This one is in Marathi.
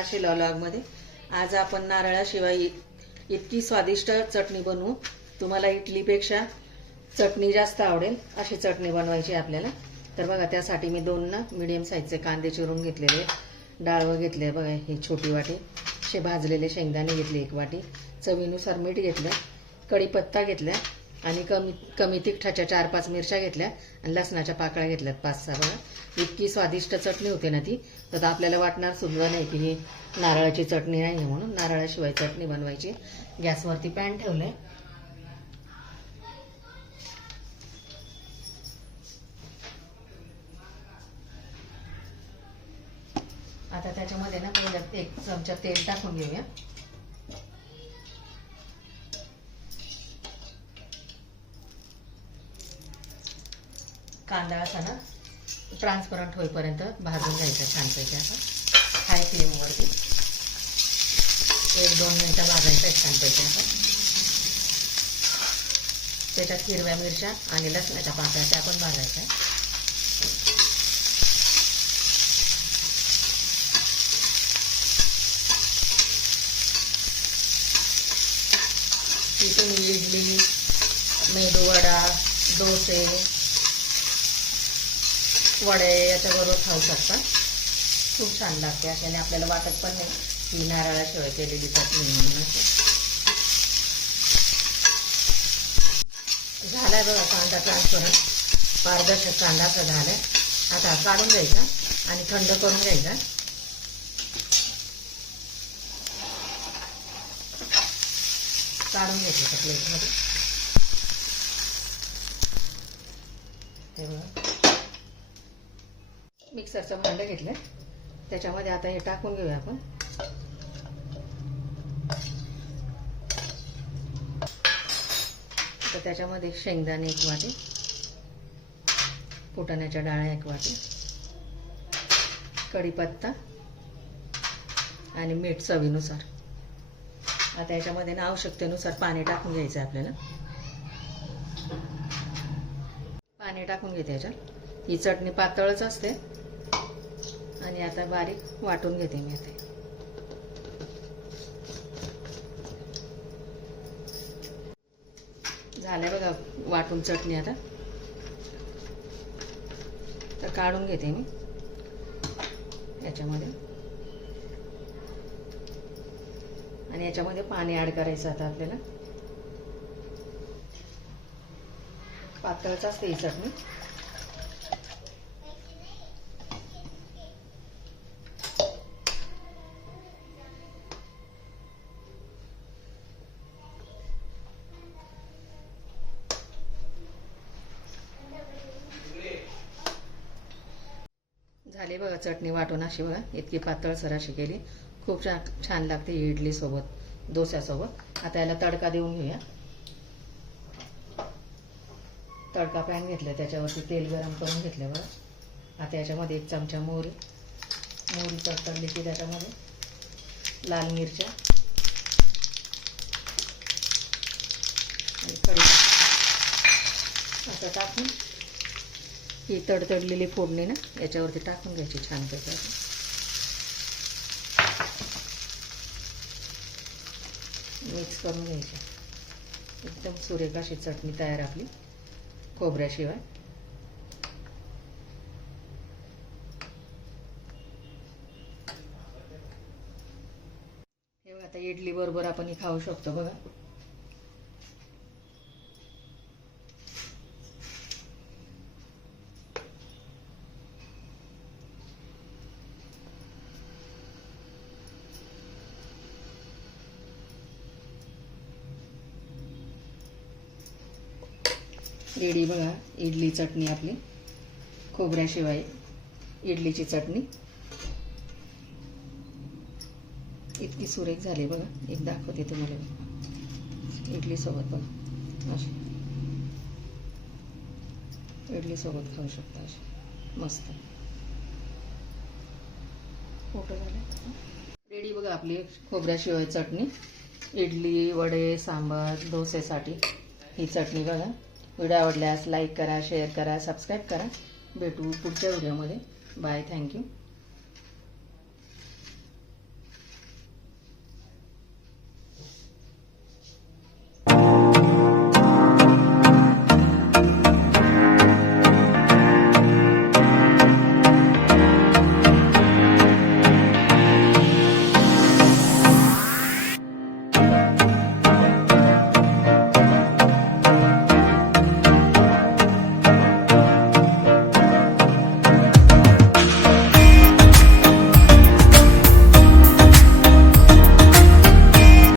आशिला व्लॉगमध्ये. आज आपण नारळाशिवाय इतकी स्वादिष्ट चटणी बनवू. तुम्हाला इडलीपेक्षा चटणी जास्त आवडेल अशी चटणी बनवायची आपल्याला. तर बघा, त्यासाठी मी 2 मीडियम साईजचे कांदे चिरून घेतलेले, डाळ घेतले बघा ही छोटी वाटी, भाजलेले शेंगदाणे घेतले 1 वाटी, चवीनुसार मीठ घेतलं, कढीपत्ता घेतला आणि कमी तिखटाच्या 4-5 मिरच्या घेतल्या आणि लसणाच्या पाकळ्या घेतल्यात 5-6. बघा इतकी स्वादिष्ट चटणी होते ना ती, तर आपल्याला वाटणार सुद्धा नाही की ही नारळाची चटणी नाही आहे म्हणून. नारळाशिवाय चटणी बनवायची. गॅसवरती पॅन ठेवलंय. आता त्याच्यामध्ये ना पहिला 1 चमचा तेल टाकून घेऊया. कांदा असा ना ट्रान्सपरंट होईपर्यंत भाजून घ्यायचा छानपैकी असं हाय फ्लेमवरती. 1-2 मिनिटं भाजायचं छानपैकी असं. त्याच्यात हिरव्या मिरच्या आणि लसणाच्या पाकळ्या त्या पण भाजायच्या. इथून इडली, मेदूवडा, डोसे, वडे याच्याबरोबर खाऊ शकता. खूप छान लागते अशाने. आपल्याला वाटत पण नाही की नारळाशिवाय केलेली चटणी म्हणून. झालाय बघा कांदा ट्रान्सपरंट, पारदर्शक कांदा असा झालाय. आता काढून घ्यायचा आणि थंड करून घ्यायचा. काढून घ्यायचं प्लेटमध्ये. हे बघा मिक्सरचं भांडं घेतलं, त्याच्यामध्ये आता हे टाकून घेऊया आपण. तर त्याच्यामध्ये शेंगदाणे 1 वाटी, फुटाण्याच्या डाळ्या 1 वाटी, कढीपत्ता आणि मीठ चवीनुसार. आता याच्यामध्ये ना आवश्यकतेनुसार पाणी टाकून घ्यायचं आपल्याला. पाणी टाकून घेते याच्यात. ही चटणी पातळच असते आणि आता बारीक वाटून घेते मी. आता झालंय बघा वाटून चटणी. आता तर काढून घेते मी याच्यामध्ये आणि याच्यामध्ये पाणी ऍड करायचं आता आपल्याला. पातळच असते ही चटणी. झाली बघा चटणी वाटून अशी. बघा इतकी पातळसर अशी केली. खूप छान लागते इडली सोबत, डोस्यासोबत. आता याला तडका देऊन घेऊया. तडका पॅन घेतला, त्याच्यावरती तेल गरम करून घेतलं. बघा आता याच्यामध्ये 1 चमचा मोहरी तडतडली की त्याच्यामध्ये लाल मिरच्या आणि कढीपत्ता असं टाकून ही तडतडलेली फोडणी ना याच्यावरती टाकून घ्यायची छानपैकी. मिक्स करून घ्यायची. एकदम सुरेख अशी चटणी तयार आपली खोबऱ्याशिवाय. हे बघा आता इडली बरोबर आपण ही खाऊ शकतो. बघा रेडी. बघा इडली चटणी आपली खोबऱ्याशिवाय इडलीची चटणी इतकी सुरेख झाली. बघा एक दाखवते तुम्हाला इडली सोबत. बघा अशी इडली सोबत खाऊ शकता अशी मस्त. फोटो झाला रेडी. बघा आपली खोबऱ्याशिवाय चटणी इडली, वडे, सांबार, डोसेसाठी ही चटणी. बघा व्हिडिओ आवडल्यास लाईक करा, शेअर करा, सबस्क्राईब करा. भेटू पुढच्या व्हिडिओमध्ये. बाय. थँक्यू.